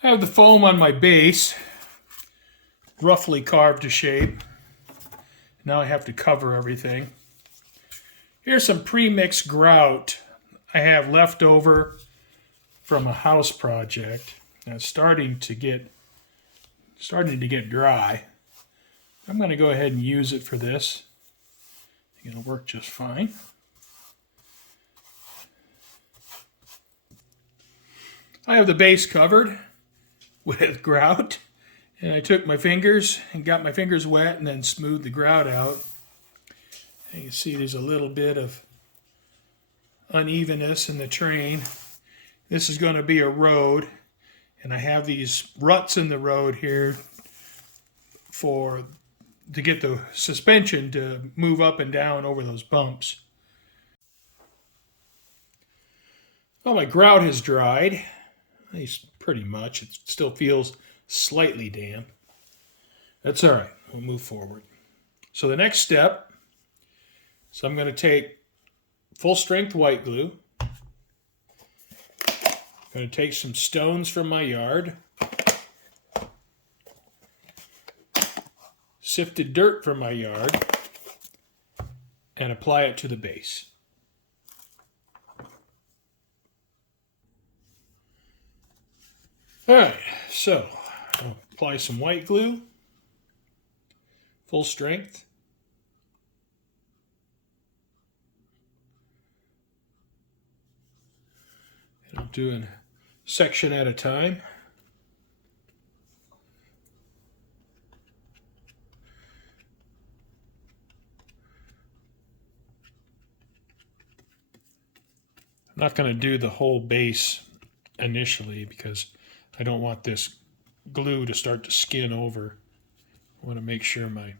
I have the foam on my base, roughly carved to shape. Now I have to cover everything. Here's some pre-mixed grout I have left over from a house project. Now it's starting to get dry. I'm going to go ahead and use it for this. It's going to work just fine. I have the base covered with grout, and I took my fingers and got my fingers wet and then smoothed the grout out. And you can see there's a little bit of unevenness in the terrain. This is going to be a road, and I have these ruts in the road here to get the suspension to move up and down over those bumps. Well, my grout has dried. At least pretty much. It still feels slightly damp. That's all right. We'll move forward. So the next step, I'm going to take full strength white glue. I'm going to take some stones from my yard, sifted dirt from my yard, and apply it to the base. All right, so I'll apply some white glue, full strength. And I'm doing a section at a time. I'm not going to do the whole base initially because I don't want this glue to start to skin over. I want to make sure my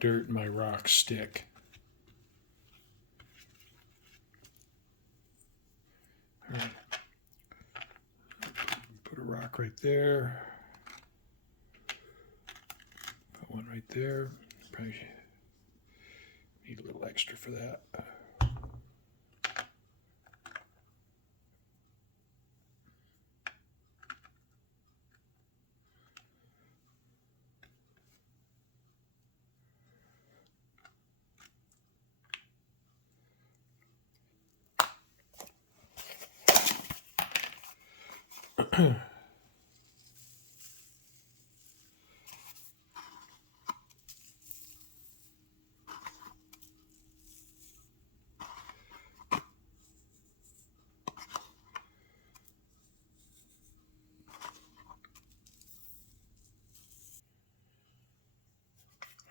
dirt and my rocks stick. All right. Put a rock right there. Put one right there. Probably need a little extra for that.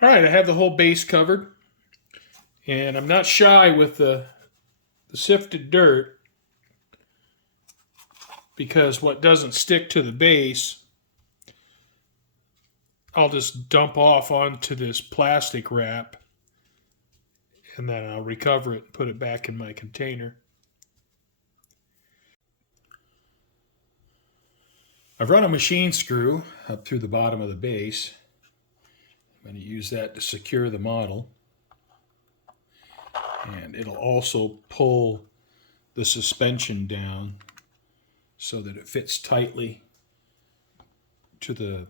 All right, I have the whole base covered, and I'm not shy with the sifted dirt because what doesn't stick to the base, I'll just dump off onto this plastic wrap, and then I'll recover it and put it back in my container. I've run a machine screw up through the bottom of the base. I'm going to use that to secure the model. And it'll also pull the suspension down so that it fits tightly to the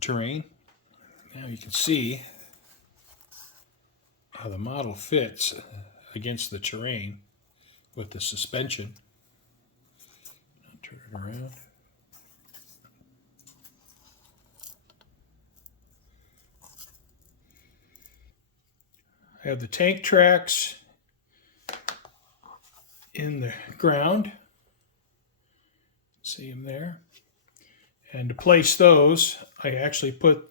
terrain. Now you can see how the model fits against the terrain with the suspension. I'll turn it around. I have the tank tracks in the ground. See them there? And to place those, I actually put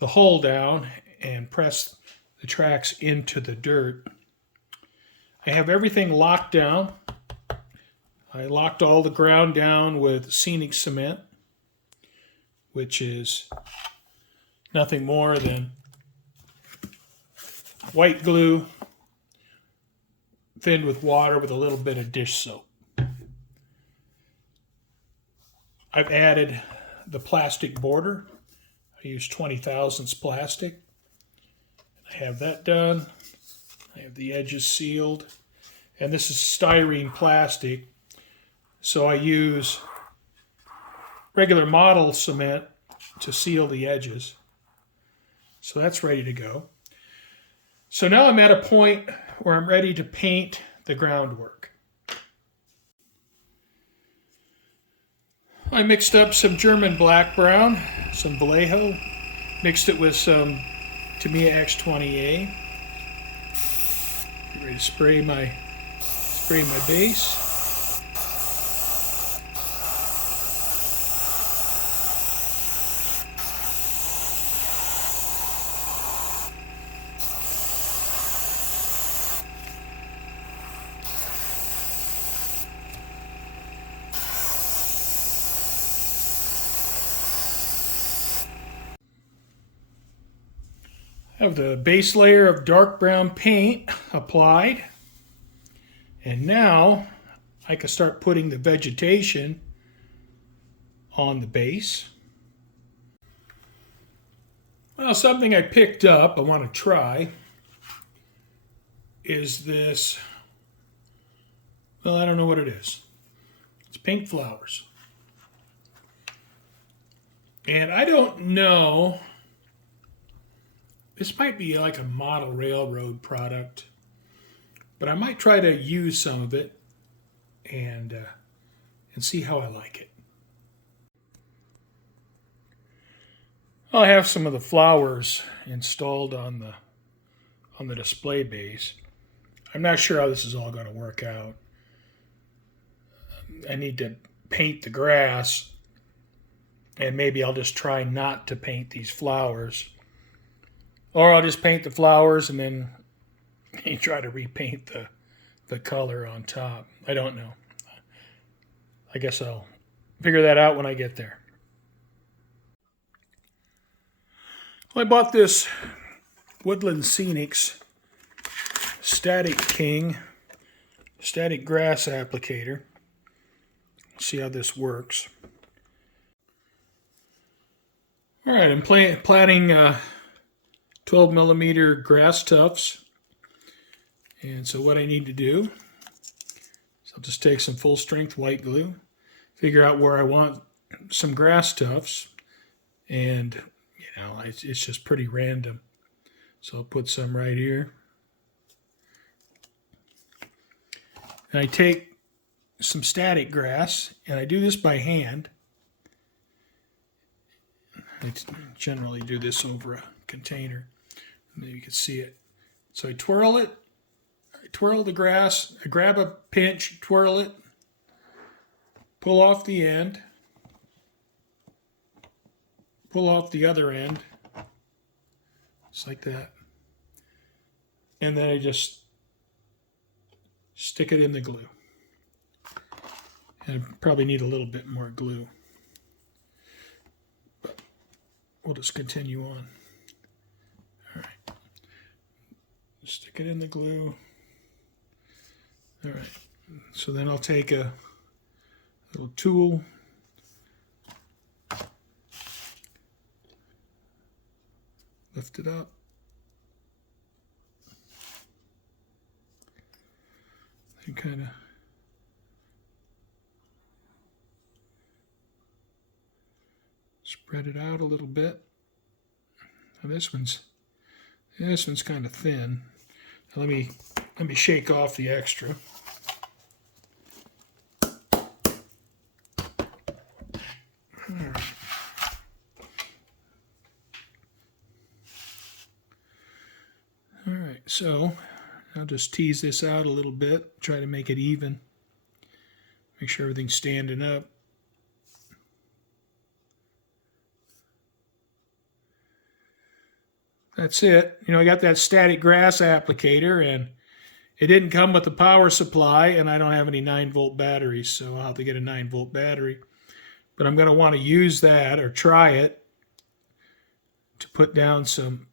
the hole down and press the tracks into the dirt. I have everything locked down. I locked all the ground down with scenic cement, which is nothing more than white glue thinned with water with a little bit of dish soap. I've added the plastic border. I use 20 thousandths plastic. I have that done. I have the edges sealed. And this is styrene plastic. So I use regular model cement to seal the edges. So that's ready to go. So now I'm at a point where I'm ready to paint the groundwork. I mixed up some German black brown, some Vallejo, mixed it with some Tamiya X20A. Get ready to spray my base. I have the base layer of dark brown paint applied, and now I can start putting the vegetation on the base. Well, something I picked up I want to try is this, well, I don't know what it is. It's pink flowers. And I don't know, this might be like a model railroad product, but I might try to use some of it and see how I like it. I have some of the flowers installed on the display base. I'm not sure how this is all going to work out. I need to paint the grass, and maybe I'll just try not to paint these flowers. Or I'll just paint the flowers and then try to repaint the color on top. I don't know. I guess I'll figure that out when I get there. Well, I bought this Woodland Scenics Static King static grass applicator. Let's see how this works. All right, I'm planting 12 millimeter grass tufts. And so what I need to do is I'll just take some full strength white glue, figure out where I want some grass tufts, and you know, it's just pretty random. So I'll put some right here. And I take some static grass, and I do this by hand. I generally do this over a container. Maybe you can see it. So I twirl it. I twirl the grass. I grab a pinch, twirl it, pull off the end, pull off the other end, just like that. And then I just stick it in the glue. And I probably need a little bit more glue. But we'll just continue on. All right. Stick it in the glue. All right. So then I'll take a little tool. Lift it up. And kind of spread it out a little bit. Now this one's kind of thin. Now let me shake off the extra. All right, so I'll just tease this out a little bit, try to make it even. Make sure everything's standing up. That's it. You know, I got that static grass applicator, and it didn't come with the power supply, and I don't have any 9-volt batteries, so I'll have to get a 9-volt battery. But I'm going to want to use that, or try it, to put down some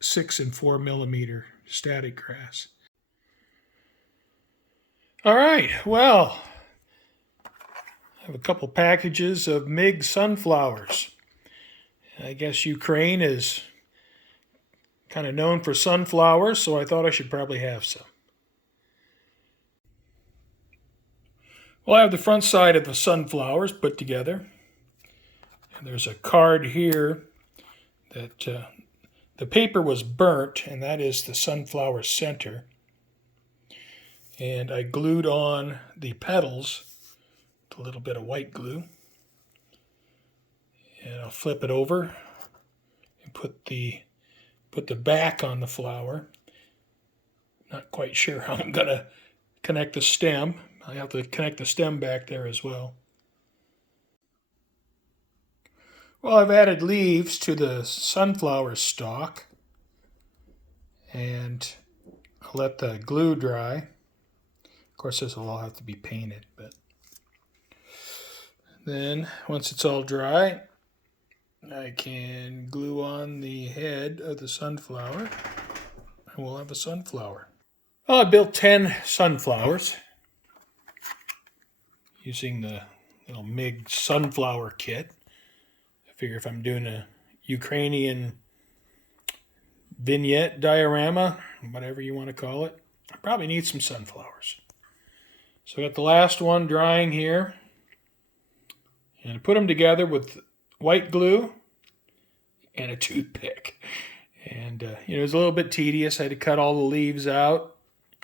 6 and 4 millimeter static grass. All right, well, I have a couple packages of Meng sunflowers. I guess Ukraine is kind of known for sunflowers, so I thought I should probably have some. Well, I have the front side of the sunflowers put together. And there's a card here that the paper was burnt, and that is the sunflower center. And I glued on the petals with a little bit of white glue. And I'll flip it over and put the back on the flower. Not quite sure how I'm going to connect the stem. I have to connect the stem back there as well. Well, I've added leaves to the sunflower stalk, and I'll let the glue dry. Of course, this will all have to be painted, but then once it's all dry, I can glue on the head of the sunflower, and we'll have a sunflower. Well, I built 10 sunflowers using the little MIG sunflower kit. I figure if I'm doing a Ukrainian vignette diorama, whatever you want to call it, I probably need some sunflowers. So I got the last one drying here, and I put them together with white glue and a toothpick. And it was a little bit tedious. I had to cut all the leaves out,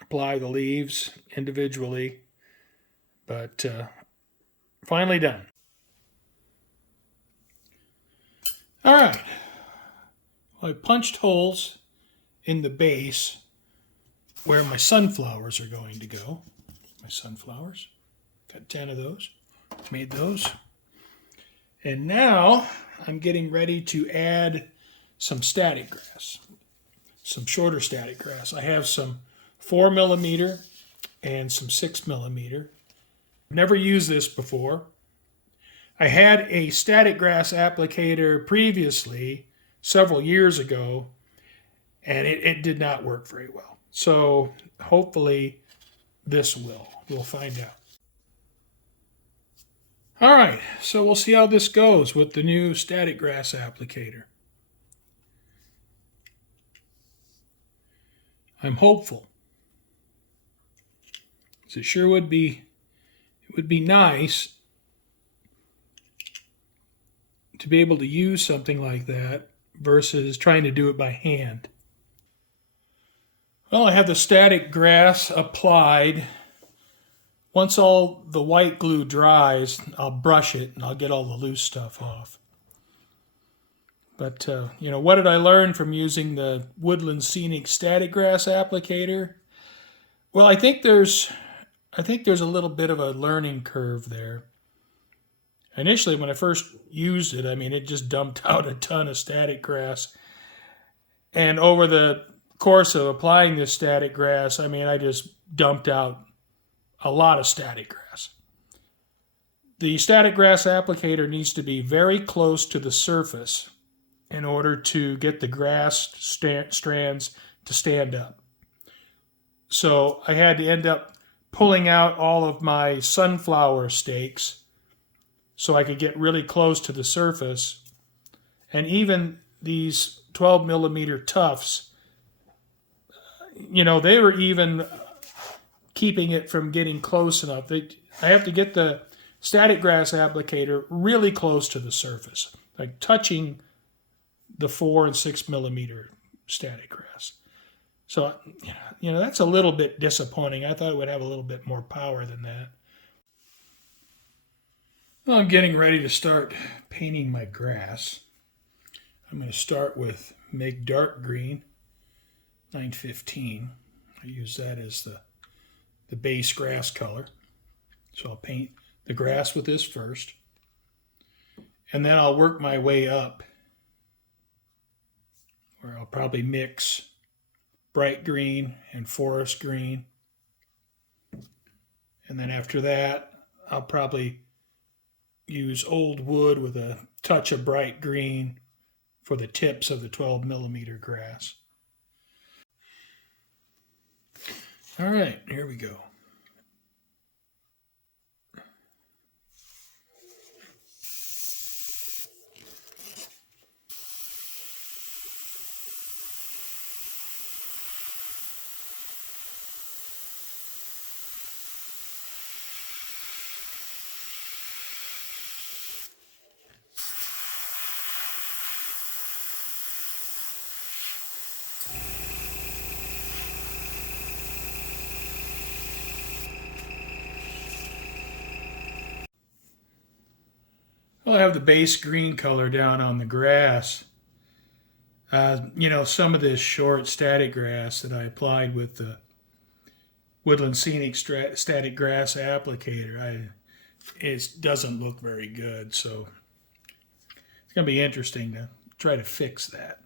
apply the leaves individually, but finally done. All right. Well, I punched holes in the base where my sunflowers are going to go. My sunflowers. Got 10 of those. Made those. And now I'm getting ready to add some static grass. Some shorter static grass. I have some 4mm and some 6mm. Never used this before. I had a static grass applicator previously, several years ago, and it did not work very well. So hopefully this will. We'll find out. All right, so we'll see how this goes with the new static grass applicator. I'm hopeful. It sure would be nice to be able to use something like that versus trying to do it by hand. Well, I have the static grass applied. Once all the white glue dries, I'll brush it and I'll get all the loose stuff off. But, what did I learn from using the Woodland Scenic Static Grass applicator? Well, I think there's a little bit of a learning curve there. Initially, when I first used it, it just dumped out a ton of static grass. And over the course of applying this static grass, I just dumped out a lot of static grass. The static grass applicator needs to be very close to the surface in order to get the grass strands to stand up. So I had to end up pulling out all of my sunflower stakes so I could get really close to the surface. And even these 12mm tufts, they were even keeping it from getting close enough. I have to get the static grass applicator really close to the surface, like touching the 4 and 6mm static grass. So, that's a little bit disappointing. I thought it would have a little bit more power than that. Well, I'm getting ready to start painting my grass. I'm going to start with Meg Dark Green 915. I use that as the base grass color. So I'll paint the grass with this first. And then I'll work my way up, where I'll probably mix bright green and forest green. And then after that, I'll probably use old wood with a touch of bright green for the tips of the 12mm grass. All right, here we go. I'll have the base green color down on the grass. You know, some of this short static grass that I applied with the Woodland Scenic Static Grass Applicator, it doesn't look very good, so it's going to be interesting to try to fix that.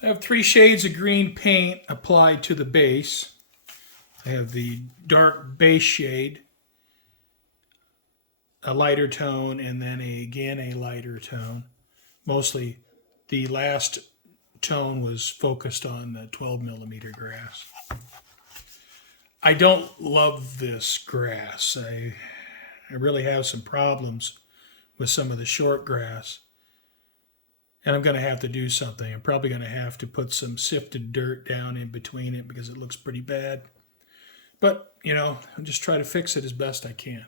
I have 3 shades of green paint applied to the base. I have the dark base shade, a lighter tone, and then again a lighter tone. Mostly the last tone was focused on the 12 millimeter grass. I don't love this grass. I really have some problems with some of the short grass. And I'm going to have to do something. I'm probably going to have to put some sifted dirt down in between it because it looks pretty bad. But, you know, I'll just try to fix it as best I can.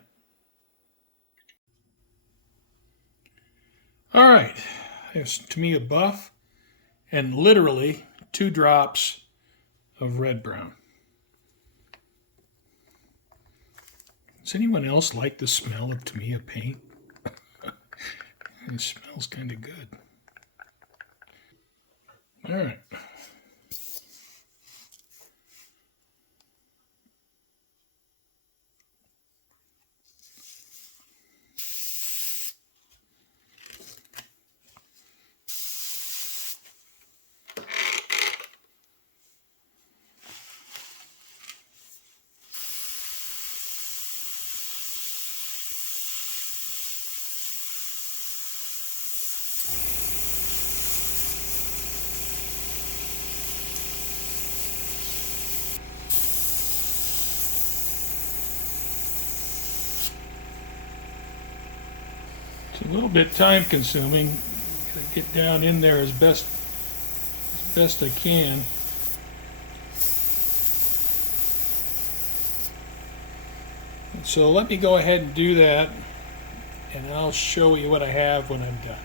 All right. There's, to me, a buff and literally 2 drops of red brown. Does anyone else like the smell of Tamiya paint? It smells kind of good. All right. It's a little bit time consuming. Gotta get down in there as best I can. So let me go ahead and do that, and I'll show you what I have when I'm done.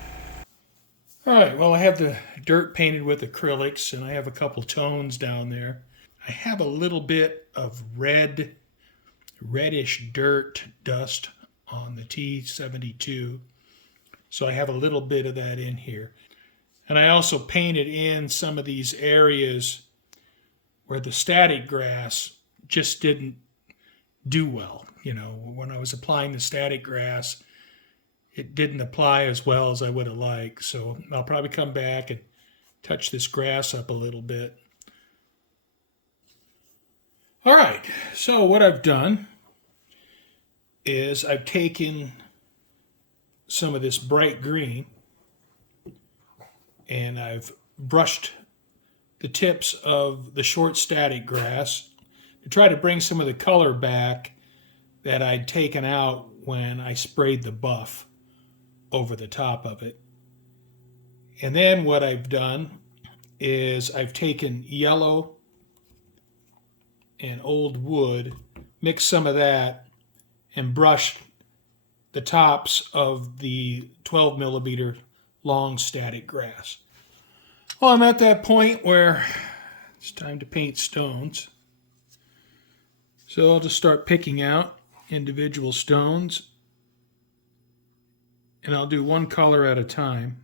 All right, well, I have the dirt painted with acrylics, and I have a couple tones down there. I have a little bit of reddish dirt dust on the T-72, so I have a little bit of that in here. And I also painted in some of these areas where the static grass just didn't do well. You know, when I was applying the static grass, it didn't apply as well as I would have liked. So I'll probably come back and touch this grass up a little bit. All right, so what I've done is I've taken some of this bright green and I've brushed the tips of the short static grass to try to bring some of the color back that I'd taken out when I sprayed the buff over the top of it. And then what I've done is I've taken yellow and old wood, mixed some of that, and brushed the tops of the 12 millimeter long static grass. Well, I'm at that point where it's time to paint stones. So I'll just start picking out individual stones, and I'll do one color at a time.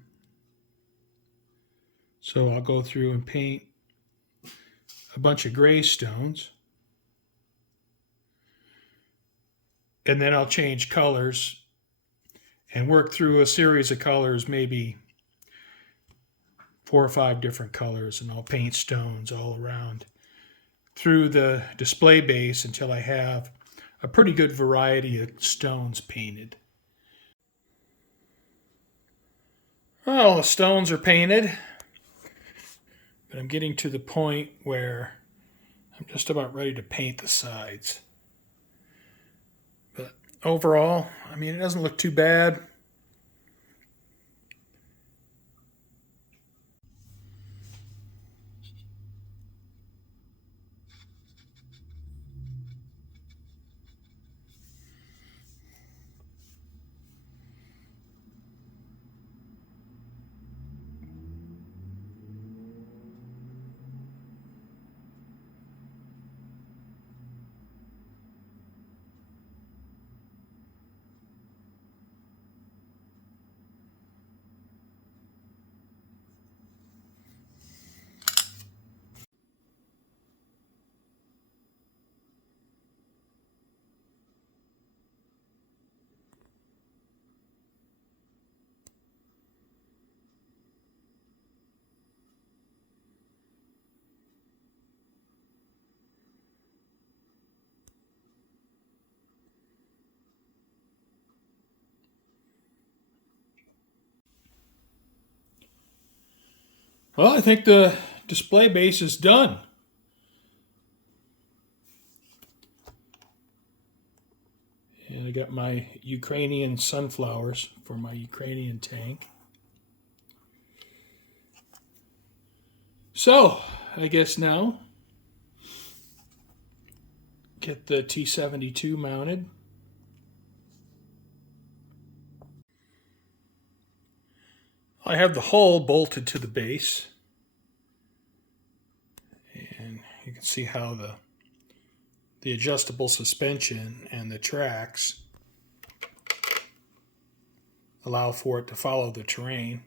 So I'll go through and paint a bunch of gray stones, and then I'll change colors and work through a series of colors, maybe 4 or 5 different colors, and I'll paint stones all around through the display base until I have a pretty good variety of stones painted. Well, the stones are painted, but I'm getting to the point where I'm just about ready to paint the sides. But overall, I mean, it doesn't look too bad. Well, I think the display base is done. And I got my Ukrainian sunflowers for my Ukrainian tank. So, I guess now, get the T-72 mounted. I have the hull bolted to the base. And you can see how the adjustable suspension and the tracks allow for it to follow the terrain.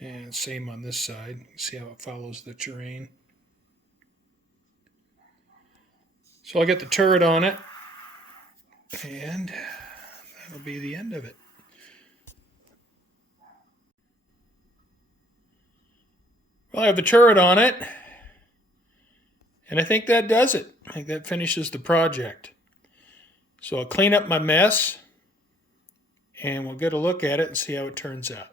And same on this side. You can see how it follows the terrain. So I'll get the turret on it, and that'll be the end of it. Well, I have the turret on it, and I think that does it. I think that finishes the project. So I'll clean up my mess, and we'll get a look at it and see how it turns out.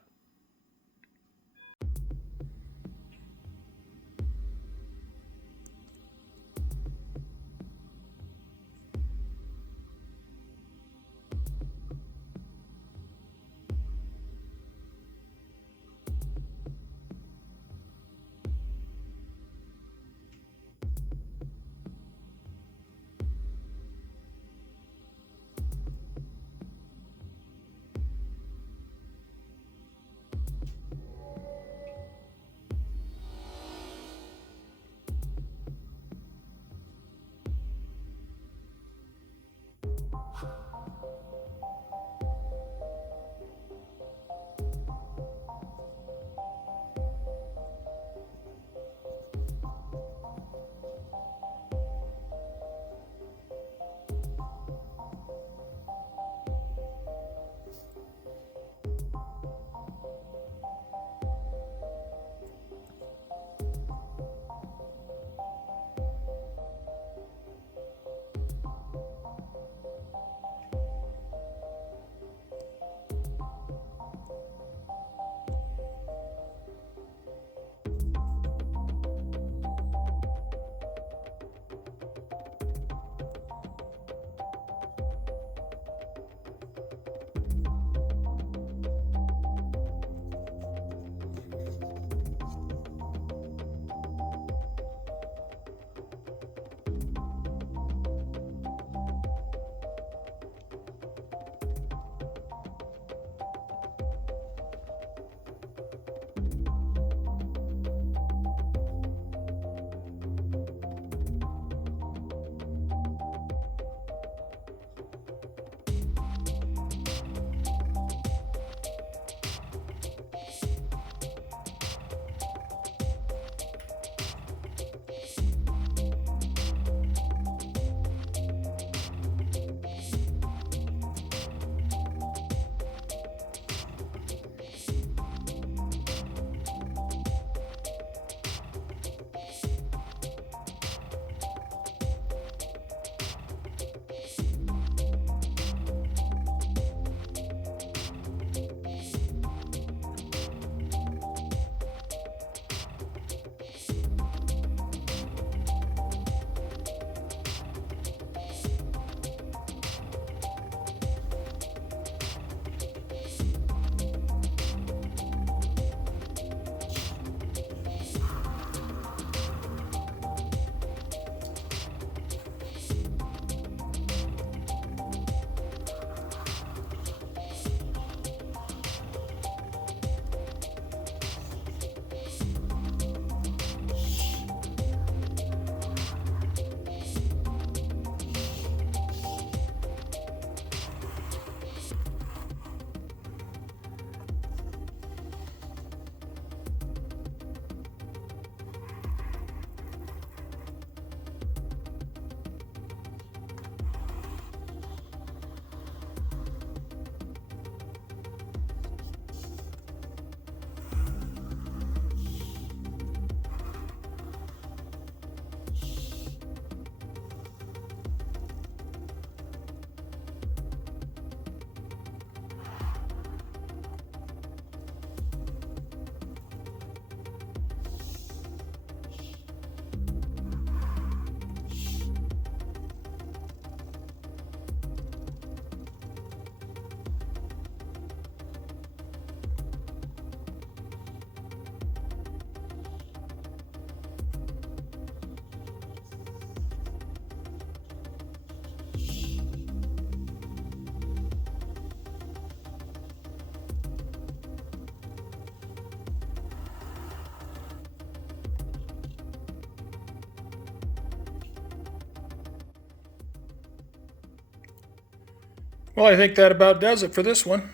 Well, I think that about does it for this one.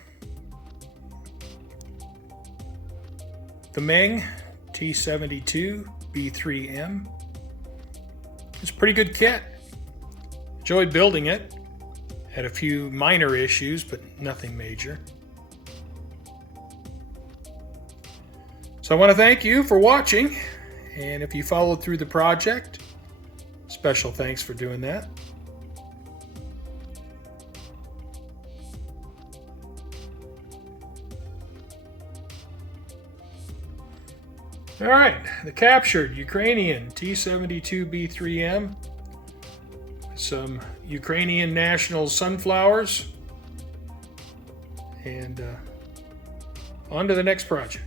The Meng T-72B3M. It's a pretty good kit. Enjoyed building it. Had a few minor issues, but nothing major. So I want to thank you for watching, and if you followed through the project, special thanks for doing that. All right, the captured Ukrainian T-72B3M. Some Ukrainian national sunflowers. And on to the next project.